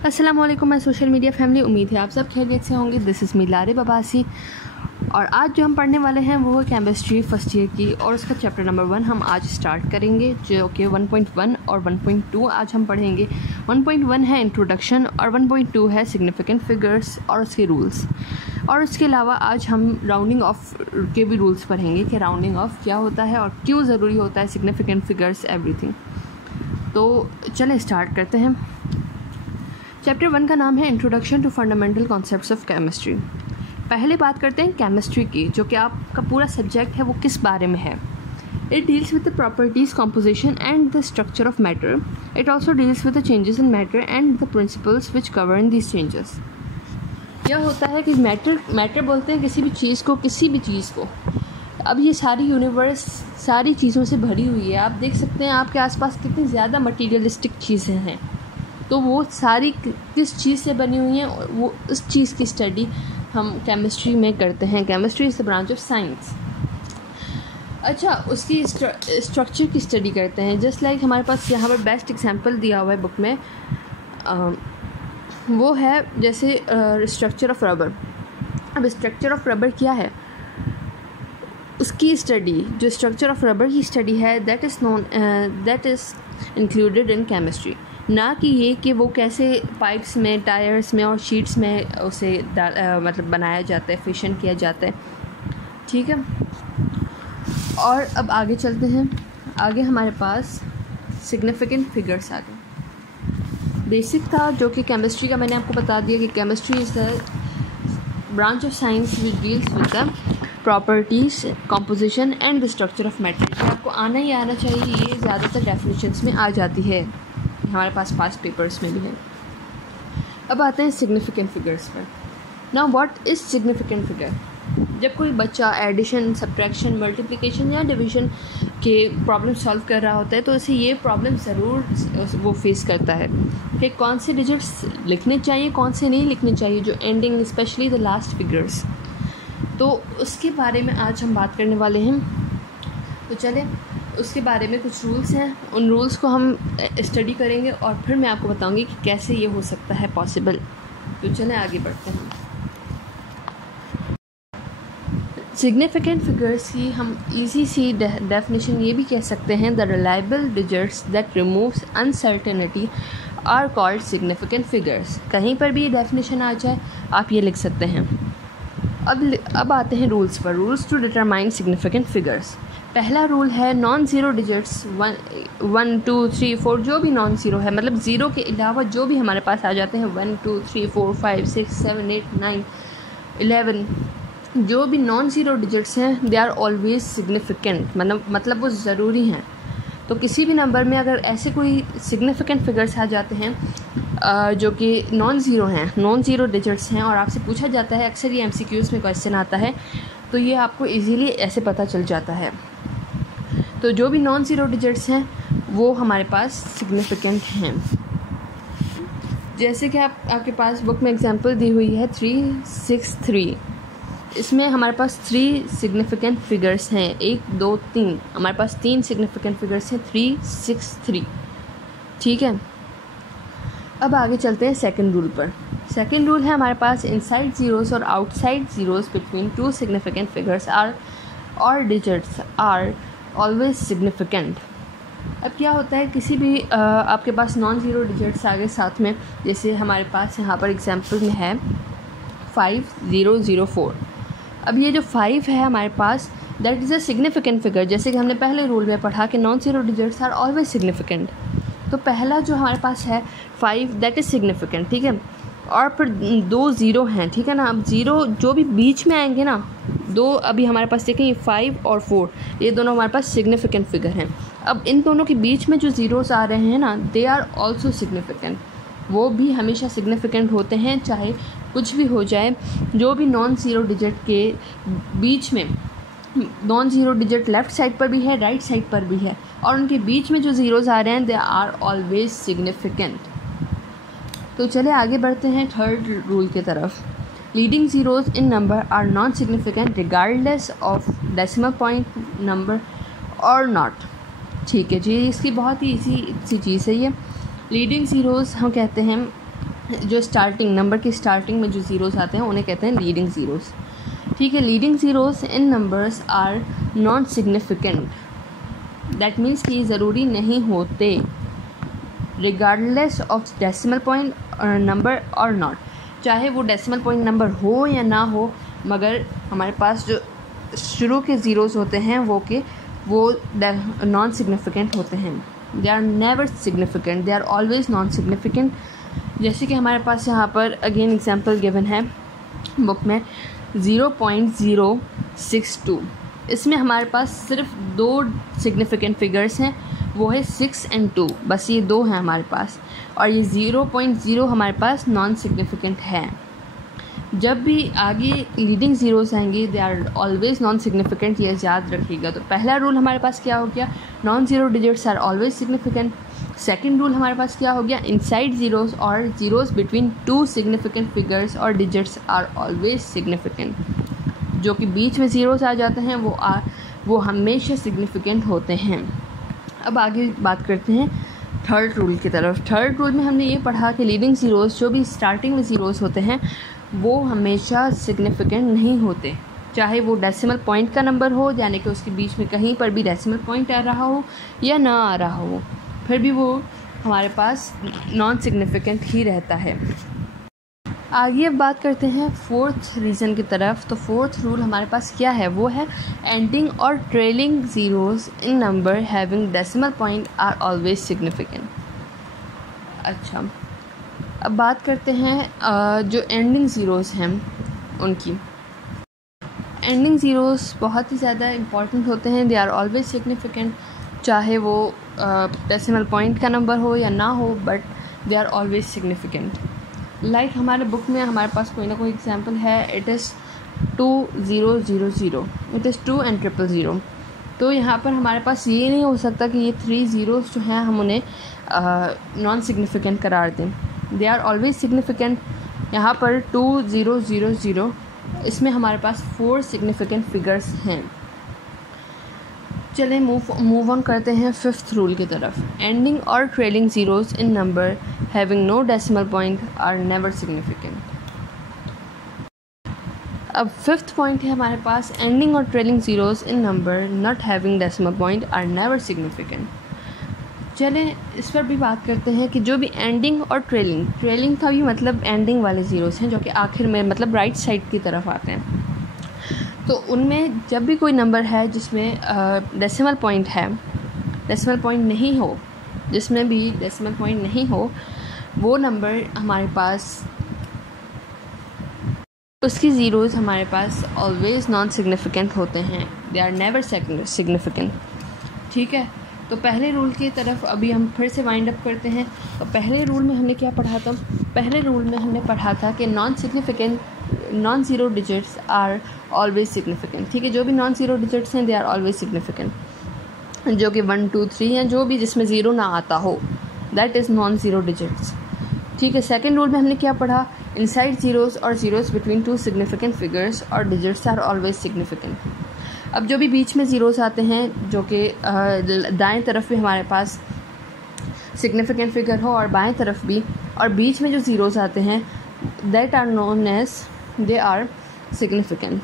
अस्सलाम वालेकुम my social media family. उम्मीद है आप सब खैरियत से होंगे। दिस इज़ मी लारे बबासी और आज जो हम पढ़ने वाले हैं वो है केमिस्ट्री फर्स्ट ईयर की और उसका चैप्टर नंबर 1 हम आज स्टार्ट करेंगे, जो कि 1.1 और 1.2 आज हम पढ़ेंगे। 1.1 है इंट्रोडक्शन और 1.2 है सिग्निफिकेंट फिगर्स और उसके रूल्स। और उसके अलावा आज हम राउंडिंग ऑफ के भी रूल्स पढ़ेंगे कि राउंडिंग ऑफ क्या होता है और क्यों ज़रूरी होता है, सिग्निफिकेंट फिगर्स एवरीथिंग। तो चलें स्टार्ट करते हैं। चैप्टर 1 का नाम है introduction to fundamental concepts of chemistry. पहले बात करते हैं केमिस्ट्री की, जो कि आपका पूरा सब्जेक्ट है वो किस बारे में है। It deals with the properties, composition and the structure of matter. It also deals with the changes in matter and the principles which govern these changes. यह होता है कि मैटर बोलते हैं किसी भी चीज़ को, किसी भी चीज़ को। अब ये सारी यूनिवर्स सारी चीज़ों से भरी हुई है। आप देख सकते हैं आपके आसपास कितनी ज़्यादा मटीरियलिस्टिक चीज़ें हैं, तो वो सारी किस चीज़ से बनी हुई हैं, वो उस चीज़ की स्टडी हम केमिस्ट्री में करते हैं। Chemistry is the branch of science. अच्छा, उसकी स्ट्रक्चर की स्टडी करते हैं। जस्ट लाइक हमारे पास यहाँ पर बेस्ट एग्जांपल दिया हुआ है बुक में, वो है जैसे स्ट्रक्चर ऑफ रबर। अब स्ट्रक्चर ऑफ रबर क्या है, उसकी स्टडी, जो स्ट्रक्चर ऑफ रबर की स्टडी है, that is included in chemistry. ना कि ये कि वो कैसे पाइप्स में, टायर्स में और शीट्स में उसे मतलब बनाया जाता है, फिशन किया जाता है। ठीक है, और अब आगे चलते हैं। आगे हमारे पास सिग्निफिकेंट फिगर्स आ गए। बेसिक था जो कि केमिस्ट्री का, मैंने आपको बता दिया कि chemistry is the branch of science which deals with the properties, composition and the structure of matter. ये आपको आना ही आना चाहिए, ये ज़्यादातर डेफिनेशंस में आ जाती है, हमारे पास पास्ट पेपर्स में भी है। अब आते हैं सिग्निफिकेंट फिगर्स पर। Now what is significant figure? जब कोई बच्चा एडिशन, सब्ट्रैक्शन, मल्टीप्लिकेशन या डिवीजन के प्रॉब्लम सॉल्व कर रहा होता है तो इसे ये प्रॉब्लम ज़रूर वो फेस करता है कि कौन से डिजिट्स लिखने चाहिए, कौन से नहीं लिखने चाहिए, जो ending, specially the last figures. तो उसके बारे में आज हम बात करने वाले हैं। तो चलें, उसके बारे में कुछ रूल्स हैं, उन रूल्स को हम स्टडी करेंगे और फिर मैं आपको बताऊंगी कि कैसे ये हो सकता है पॉसिबल। तो चलें आगे बढ़ते हैं। सिग्निफिकेंट फिगर्स की हम इजी सी डेफिनेशन ये भी कह सकते हैं, the reliable digits that removes uncertainty are called significant figures. कहीं पर भी ये डेफिनेशन आ जाए आप ये लिख सकते हैं। अब आते हैं रूल्स पर। Rules to determine significant figures. पहला रूल है नॉन ज़ीरो डिजिट्स 1 2 3 4, जो भी नॉन ज़ीरो है, मतलब ज़ीरो के अलावा जो भी हमारे पास आ जाते हैं 1 2 3 4 5 6 7 8 9 11, जो भी नॉन ज़ीरो डिजिट्स हैं दे आर ऑलवेज सिग्निफिकेंट, मतलब वो ज़रूरी हैं। तो किसी भी नंबर में अगर ऐसे कोई सिग्निफिकेंट फिगर्स आ जाते हैं जो कि नॉन ज़ीरो हैं, नॉन ज़ीरो डिजिट्स हैं, और आपसे पूछा जाता है, अक्सर ये MCQs में क्वेश्चन आता है, तो ये आपको इजीली ऐसे पता चल जाता है। तो जो भी नॉन ज़ीरो डिजिट्स हैं वो हमारे पास सिग्निफिकेंट हैं। जैसे कि आपके पास बुक में एग्जांपल दी हुई है 3 6 3। इसमें हमारे पास 3 सिग्निफिकेंट फिगर्स हैं, 1 2 3। हमारे पास 3 सिग्निफिकेंट फिगर्स हैं, 3 6 3। ठीक है, अब आगे चलते हैं सेकंड रूल पर। सेकंड रूल है हमारे पास, इनसाइड ज़ीरोज़ और outside zeros between 2 significant figures are और डिजिट्स आर ऑलवेज सिग्निफिकेंट। अब क्या होता है, किसी भी आपके पास नॉन ज़ीरो डिजिट्स आगे साथ में, जैसे हमारे पास यहाँ पर एग्जांपल में है 5004। अब ये जो 5 है हमारे पास, that is a significant figure. जैसे कि हमने पहले रूल में पढ़ा कि non zero digits are always significant. तो पहला जो हमारे पास है 5, दैट इज़ सिग्निफिकेंट। ठीक है, और फिर 2 ज़ीरो हैं। ठीक है ना, अब ज़ीरो जो भी बीच में आएंगे ना, 2 अभी हमारे पास देखें, ये 5 और 4, ये दोनों हमारे पास सिग्निफिकेंट फिगर हैं। अब इन दोनों के बीच में जो ज़ीरोज़ आ रहे हैं ना, दे आर ऑल्सो सिग्निफिकेंट। वो भी हमेशा सिग्निफिकेंट होते हैं, चाहे कुछ भी हो जाए। जो भी नॉन ज़ीरो डिजिट के बीच में, non zero digit left side पर भी है, राइट साइड पर भी है, और उनके बीच में जो ज़ीरोज़ आ रहे हैं, दे आर ऑलवेज सिग्निफिकेंट। तो चले आगे बढ़ते हैं थर्ड रूल की तरफ। Leading zeros in number are non significant regardless of decimal point number और नॉट। ठीक है जी, इसकी बहुत ही ईजी सी चीज़ है ये। लीडिंग ज़ीरोज़ हम कहते हैं जो स्टार्टिंग नंबर की स्टार्टिंग में जो ज़ीरोज़ आते हैं उन्हें कहते हैं लीडिंग ज़ीरोज़। ठीक है, leading zeros in numbers are non significant, that means कि ज़रूरी नहीं होते, regardless of decimal point number और नॉट, चाहे वो डेसिमल पॉइंट नंबर हो या ना हो, मगर हमारे पास जो शुरू के ज़ीरोज़ होते हैं वो नॉन सिग्निफिकेंट होते हैं। They are never significant, they are always non significant. जैसे कि हमारे पास यहाँ पर अगेन एग्जांपल गिवन है बुक में 0.062, इसमें हमारे पास सिर्फ 2 सिग्निफिकेंट फिगर्स हैं, वो है 6 और 2, बस ये 2 हैं हमारे पास, और ये 0.0 हमारे पास नॉन सिग्निफिकेंट है। जब भी आगे लीडिंग ज़ीरोज़ आएंगे they are always non significant, ये याद रखिएगा। तो पहला रूल हमारे पास क्या हो गया, non zero digits are always significant. Second rule हमारे पास क्या हो गया, इनसाइड ज़ीरोज़ और ज़ीरोज़ बिटवीन 2 सिग्निफिकेंट फिगर्स और डिजिट्स आर ऑलवेज सिग्निफिकेंट। जो कि बीच में ज़ीरोज़ आ जाते हैं वो हमेशा सिग्निफिकेंट होते हैं। अब आगे बात करते हैं थर्ड रूल की तरफ। थर्ड रूल में हमने ये पढ़ा कि लीडिंग ज़ीरोज़ जो भी स्टार्टिंग में ज़ीरोज़ होते हैं वो हमेशा सिग्निफिकेंट नहीं होते, चाहे वो डेसिमल पॉइंट का नंबर हो, यानी कि उसके बीच में कहीं पर भी डेसिमल पॉइंट आ रहा हो या ना आ रहा हो, फिर भी वो हमारे पास नॉन सिग्निफिकेंट ही रहता है। आगे अब बात करते हैं फोर्थ रीज़न की तरफ। तो फोर्थ रूल हमारे पास क्या है, वो है एंडिंग और trailing zeros in number having decimal point are always significant. अच्छा, अब बात करते हैं जो एंडिंग ज़ीरोज़ हैं उनकी। एंडिंग ज़ीरोज़ बहुत ही ज़्यादा इम्पॉर्टेंट होते हैं, दे आर ऑलवेज सिग्निफिकेंट, चाहे वो डेसिमल पॉइंट का नंबर हो या ना हो, but they are always significant. Like हमारे बुक में हमारे पास कोई ना कोई एग्जांपल है, it is 2000, it is 2 and 000। तो यहाँ पर हमारे पास ये नहीं हो सकता कि ये 3 ज़ीरोज़ जो हैं हम उन्हें नॉन सिग्निफिकेंट करार दें, दे आर ऑलवेज सिग्निफिकेंट। यहाँ पर 2000, इसमें हमारे पास 4 सिग्निफिकेंट फिगर्स हैं। चलें मूव ऑन करते हैं फिफ्थ रूल की तरफ। एंडिंग और trailing zeros in number having no decimal point are never significant. अब फिफ्थ पॉइंट है हमारे पास, एंडिंग और trailing zeros in number not having decimal point are never significant. चलें इस पर भी बात करते हैं कि जो भी एंडिंग और ट्रेलिंग का भी मतलब एंडिंग वाले ज़ीरोज़ हैं जो कि आखिर में मतलब राइट साइड की तरफ आते हैं। तो उनमें जब भी कोई नंबर है जिसमें डेसिमल पॉइंट है, डेसिमल पॉइंट नहीं हो, जिसमें भी डेसिमल पॉइंट नहीं हो, वो नंबर हमारे पास, उसकी ज़ीरोज़ हमारे पास ऑलवेज नॉन सिग्निफिकेंट होते हैं, दे आर नेवर सिग्निफिकेंट। ठीक है, तो पहले रूल की तरफ अभी हम फिर से वाइंड अप करते हैं। तो पहले रूल में हमने क्या पढ़ा था, पहले रूल में हमने पढ़ा था कि non zero digits are always significant. ठीक है, जो भी नॉन ज़ीरो डिजिट्स हैं दे आर ऑलवेज सिग्निफिकेंट, जो कि 1 2 3 हैं, जो भी जिसमें ज़ीरो ना आता हो, that is non zero digits. ठीक है, सेकंड रूल में हमने क्या पढ़ा, इनसाइड ज़ीरोज़ और ज़ीरोज़ बिटवीन 2 सिग्निफिकेंट फिगर्स और डिजिट्स आर ऑलवेज सिग्निफिकेंट। अब जो भी बीच में ज़ीरोज़ आते हैं, जो कि दाएं तरफ भी हमारे पास सिग्निफिकेंट फिगर हो और बाएं तरफ भी, और बीच में जो ज़ीरोज़ आते हैं that are known as they are significant.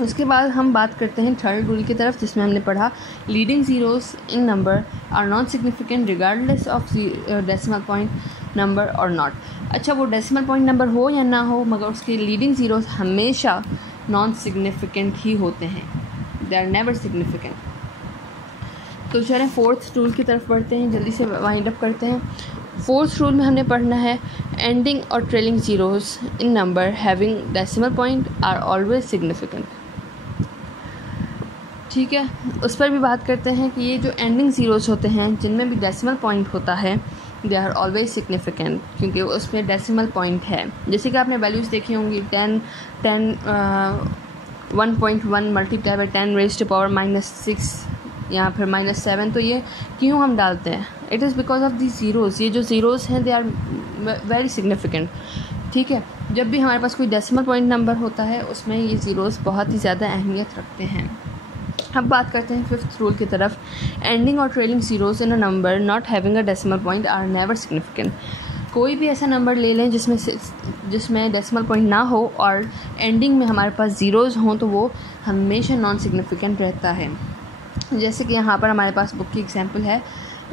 उसके बाद हम बात करते हैं थर्ड रूल की तरफ, जिसमें हमने पढ़ा leading zeros in number are non significant regardless of decimal point number और नॉट। अच्छा, वो डेसिमल पॉइंट नंबर हो या ना हो, मगर उसके लीडिंग ज़ीरोज़ हमेशा नॉन सिग्निफिकेंट ही होते हैं, दे आर नेवर सिग्निफिकेंट। तो चलें फोर्थ रूल की तरफ बढ़ते हैं, जल्दी से वाइंड अप करते हैं। फोर्थ रूल में हमने पढ़ना है एंडिंग और trailing zeros in number having decimal point are always significant. ठीक है, उस पर भी बात करते हैं कि ये जो एंडिंग ज़ीरोज़ होते हैं जिनमें भी डेसिमल पॉइंट होता है, दे आर ऑलवेज सिग्निफिकेंट, क्योंकि उसमें डेसिमल पॉइंट है। जैसे कि आपने वैल्यूज़ देखी होंगी, 1.1 multiply by 10 raised to power -6 या फिर -7। तो ये क्यों हम डालते हैं, it is because of the zeros. ये जो ज़ीरोज़ हैं दे आर वेरी सिग्निफिकेंट। ठीक है, जब भी हमारे पास कोई डेसिमल पॉइंट नंबर होता है उसमें ये ज़ीरोज़ बहुत ही ज़्यादा अहमियत रखते हैं। अब बात करते हैं फिफ्थ रूल की तरफ। एंडिंग और trailing zeros in a number not having a decimal point are never significant. कोई भी ऐसा नंबर ले लें जिसमें डेसिमल पॉइंट ना हो और एंडिंग में हमारे पास ज़ीरोज़ हों, तो वो हमेशा नॉन सिग्निफिकेंट रहता है। जैसे कि यहाँ पर हमारे पास बुक की एग्जांपल है,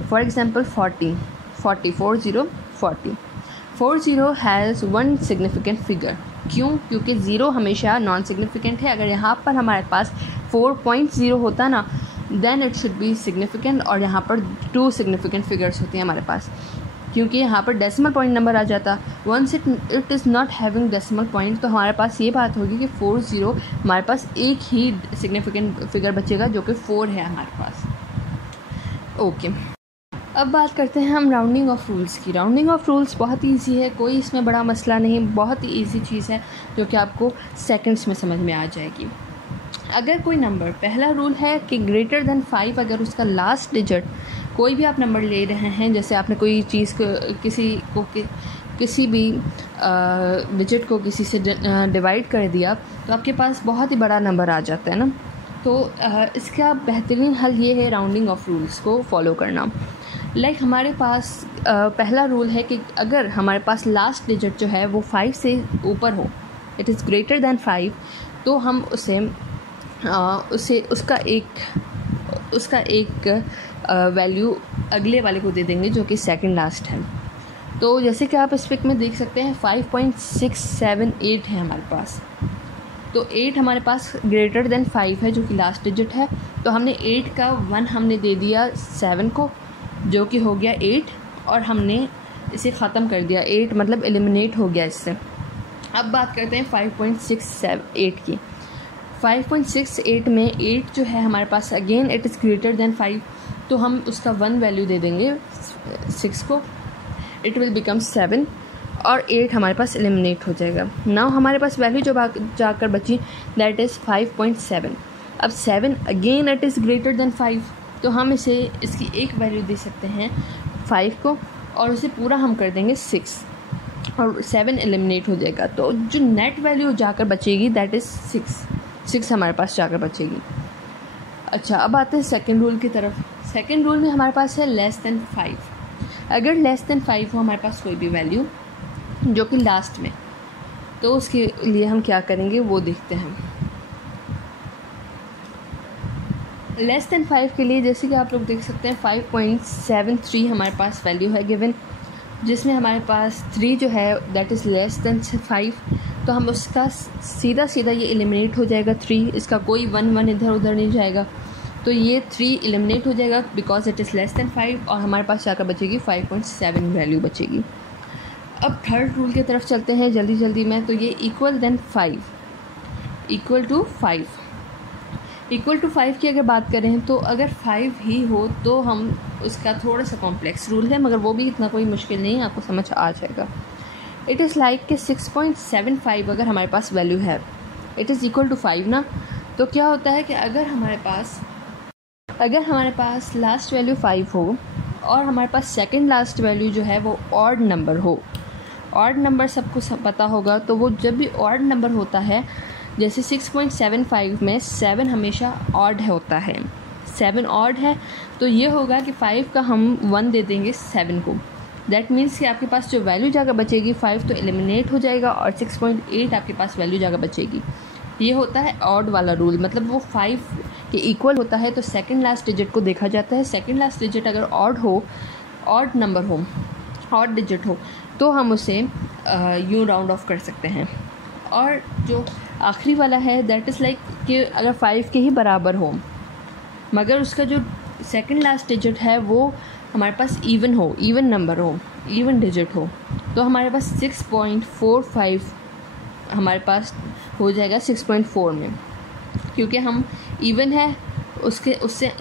for example 40 40 has one significant figure. क्यों? क्योंकि ज़ीरो हमेशा नॉन सिग्निफिकेंट है। अगर यहाँ पर हमारे पास 4.0 होता ना, then it should be significant, और यहाँ पर 2 सिग्निफिकेंट फिगर्स होती हैं हमारे पास, क्योंकि यहाँ पर डेसिमल पॉइंट नंबर आ जाता। Once it is not having decimal point, तो हमारे पास ये बात होगी कि 40 हमारे पास एक ही सिग्निफिकेंट फिगर बचेगा जो कि 4 है हमारे पास। ओके, अब बात करते हैं हम राउंडिंग ऑफ रूल्स की। राउंडिंग ऑफ रूल्स बहुत ईजी है, कोई इसमें बड़ा मसला नहीं, बहुत ही ईजी चीज़ है जो कि आपको सेकंड्स में समझ में आ जाएगी। अगर कोई नंबर, पहला रूल है कि ग्रेटर देन 5, अगर उसका लास्ट डिजिट, कोई भी आप नंबर ले रहे हैं, जैसे आपने कोई चीज़ किसी भी डिजिट को किसी से डिवाइड कर दिया, तो आपके पास बहुत ही बड़ा नंबर आ जाता है ना। तो इसका बेहतरीन हल ये है राउंडिंग ऑफ रूल्स को फॉलो करना। लाइक हमारे पास पहला रूल है कि अगर हमारे पास लास्ट डिजिट जो है वो 5 से ऊपर हो, इट इज़ ग्रेटर दैन 5, तो हम उसका एक वैल्यू अगले वाले को दे देंगे जो कि सेकंड लास्ट है। तो जैसे कि आप इस पिक में देख सकते हैं 5.678 है हमारे पास। तो 8 हमारे पास ग्रेटर देन 5 है जो कि लास्ट डिजिट है, तो हमने 8 का 1 हमने दे दिया 7 को, जो कि हो गया 8, और हमने इसे ख़त्म कर दिया। 8 मतलब एलिमिनेट हो गया इससे। अब बात करते हैं 5.68 की। 5.68 में 8 जो है हमारे पास, again it is greater than 5, तो हम उसका 1 वैल्यू दे देंगे 6 को, इट विल बिकम 7, और 8 हमारे पास एलिमिनेट हो जाएगा। नाउ हमारे पास वैल्यू जो जाकर बची, दैट इज़ 5.7। अब 7 again it is greater than 5, तो हम इसकी एक वैल्यू दे सकते हैं 5 को, और उसे पूरा हम कर देंगे 6, और 7 एलिमिनेट हो जाएगा। तो जो नेट वैल्यू जाकर बचेगी दैट इज़ 6 हमारे पास जाकर बचेगी। अच्छा, अब आते हैं सेकंड रूल की तरफ। सेकंड रूल में हमारे पास है लेस देन 5। अगर लेस देन 5 हो हमारे पास कोई भी वैल्यू जो कि लास्ट में, तो उसके लिए हम क्या करेंगे वो देखते हैं। लेस देन 5 के लिए जैसे कि आप लोग देख सकते हैं 5.73 हमारे पास वैल्यू है गिवन, जिसमें हमारे पास 3 जो है दैट इज़ लेस देन 5, तो हम उसका सीधा ये एलिमिनेट हो जाएगा 3, इसका कोई 1 इधर उधर नहीं जाएगा, तो ये 3 एलिमिनेट हो जाएगा because it is less than 5, और हमारे पास जाकर बचेगी 5.7 वैल्यू बचेगी। अब थर्ड रूल की तरफ चलते हैं जल्दी में। तो ये इक्वल टू 5 की अगर बात करें, तो अगर 5 ही हो तो हम उसका थोड़ा सा कॉम्प्लेक्स रूल है, मगर वो भी इतना कोई मुश्किल नहीं है, आपको समझ आ जाएगा। इट इज़ लाइक कि 6.75 अगर हमारे पास वैल्यू है, इट इज़ इक्वल टू 5 ना, तो क्या होता है कि अगर हमारे पास लास्ट वैल्यू 5 हो और हमारे पास सेकंड लास्ट वैल्यू जो है वो ऑड नंबर हो, ऑड नंबर सबको पता होगा, तो वो जब भी ऑड नंबर होता है, जैसे 6.75 में 7 हमेशा ऑड होता है, 7 ऑड है, तो ये होगा कि 5 का हम 1 दे देंगे 7 को। दैट मीन्स कि आपके पास जो वैल्यू जाकर बचेगी 5 तो एलिमिनेट हो जाएगा, और 6.8 आपके पास वैल्यू जाकर बचेगी। ये होता है ऑड वाला रूल, मतलब वो 5 के इक्वल होता है, तो सेकंड लास्ट डिजिट को देखा जाता है। सेकंड लास्ट डिजिट अगर ऑड नंबर हो, ऑड डिजिट हो, तो हम उसे यूँ राउंड ऑफ कर सकते हैं। और जो आखिरी वाला है दैट इज़ लाइक कि अगर 5 के ही बराबर हो, मगर उसका जो सेकंड लास्ट डिजिट है वो हमारे पास इवन हो, इवन नंबर हो, इवन डिजिट हो, तो हमारे पास 6.45 हमारे पास हो जाएगा 6.4 में, क्योंकि हम इवन है उससे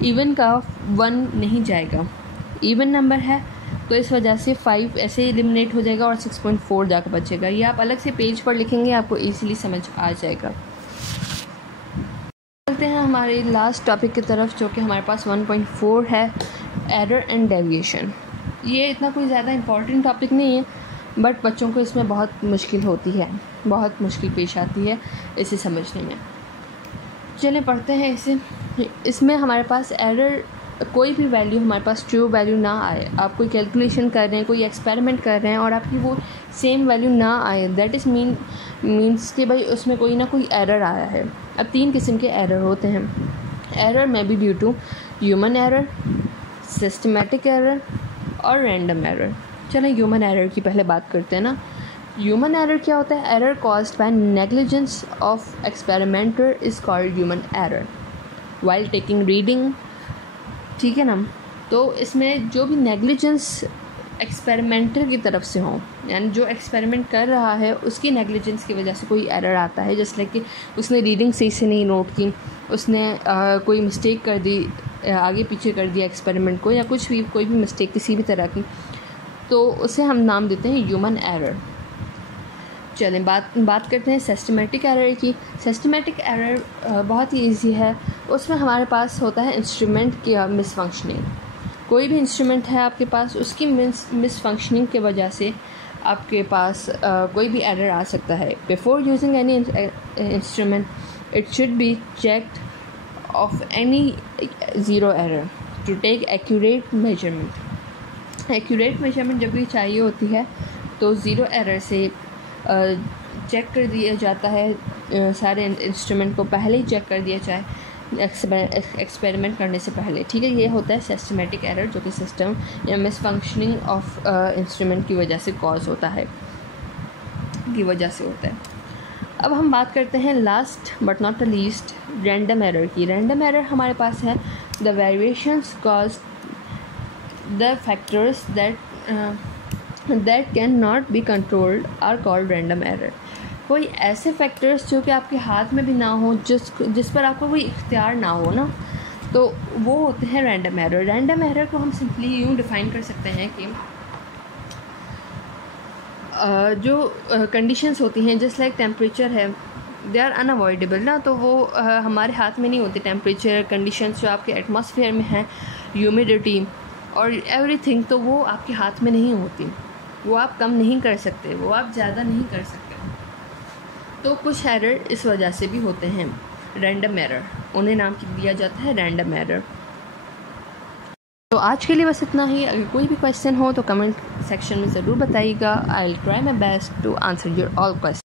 इवन का 1 नहीं जाएगा, इवन नंबर है, तो इस वजह से 5 ऐसे एलिमिनेट हो जाएगा और 6.4 जाकर बचेगा। ये आप अलग से पेज पर लिखेंगे, आपको इजीली समझ आ जाएगा। चलते हैं हमारे लास्ट टॉपिक की तरफ, जो कि हमारे पास 1.4 है, एरर एंड डेविएशन। ये इतना कोई ज़्यादा इम्पॉर्टेंट टॉपिक नहीं है, बट बच्चों को इसमें बहुत मुश्किल होती है, बहुत मुश्किल पेश आती है इसे समझने में। चलिए पढ़ते हैं इसे। इसमें हमारे पास एरर कोई भी वैल्यू हमारे पास ट्रू वैल्यू ना आए, आप कोई कैलकुलेशन कर रहे हैं, कोई एक्सपेरिमेंट कर रहे हैं और आपकी वो सेम वैल्यू ना आए, दैट इज़ मीन्स कि भाई उसमें कोई ना कोई एरर आया है। अब 3 किस्म के एरर होते हैं। एरर में be due to human error, systematic error और रैंडम एरर। चलें ह्यूमन एरर की पहले बात करते हैं ना। ह्यूमन एरर क्या होता है? Error caused by negligence of experimenter is called human error while taking reading. ठीक है ना। तो इसमें जो भी नेग्लिजेंस एक्सपेरिमेंटर की तरफ से हो, यानी जो एक्सपेरिमेंट कर रहा है उसकी नेग्लिजेंस की वजह से कोई एरर आता है, जैसे कि उसने रीडिंग सही से नहीं नोट की, उसने कोई मिस्टेक कर दी, आगे पीछे कर दिया एक्सपेरिमेंट को, या कुछ भी कोई भी मिस्टेक किसी भी तरह की, तो उसे हम नाम देते हैं ह्यूमन एरर। चलें बात करते हैं सिस्टमेटिक एरर की। सिस्टमेटिक एरर बहुत ही ईजी है। उसमें हमारे पास होता है इंस्ट्रूमेंट की मिसफंक्शनिंग। कोई भी इंस्ट्रूमेंट है आपके पास, उसकी मिसफंक्शनिंग की वजह से आपके पास कोई भी एरर आ सकता है। Before using any instrument it should be checked of any zero error to take accurate measurement. Accurate measurement जब भी चाहिए होती है तो ज़ीरो एरर से चेक कर दिया जाता है। सारे इंस्ट्रूमेंट को पहले ही चेक कर दिया जाए एक्सपेरिमेंट करने से पहले। ठीक है, ये होता है सिस्टमेटिक एरर, जो कि सिस्टम या मिसफंक्शनिंग ऑफ इंस्ट्रूमेंट की वजह से कॉज होता है, अब हम बात करते हैं last but not the least random error की। रैंडम एरर हमारे पास है the variations cause the factors that cannot be controlled are called random error। कोई ऐसे फैक्टर्स जो कि आपके हाथ में भी ना हो, जिस पर आपको कोई इख्तियार ना हो ना, तो वो होते हैं रैंडम एरर। रैंडम एरर को हम सिंपली यूँ डिफ़ाइन कर सकते हैं कि जो कंडीशंस होती हैं, जस्ट लाइक टेम्परेचर है, दे आर अनअवॉइडेबल ना, तो वो हमारे हाथ में नहीं होती। टेम्परेचर कंडीशंस जो आपके एटमॉस्फेयर में है, ह्यूमिडिटी और एवरीथिंग, तो वो आपके हाथ में नहीं होती। वो आप कम नहीं कर सकते, वो आप ज़्यादा नहीं कर सकते। तो कुछ एरर इस वजह से भी होते हैं रैंडम एरर, उन्हें नाम दिया जाता है रैंडम एरर। तो आज के लिए बस इतना ही। अगर कोई भी क्वेश्चन हो तो कमेंट सेक्शन में ज़रूर बताइएगा। I will try my best to answer your all question.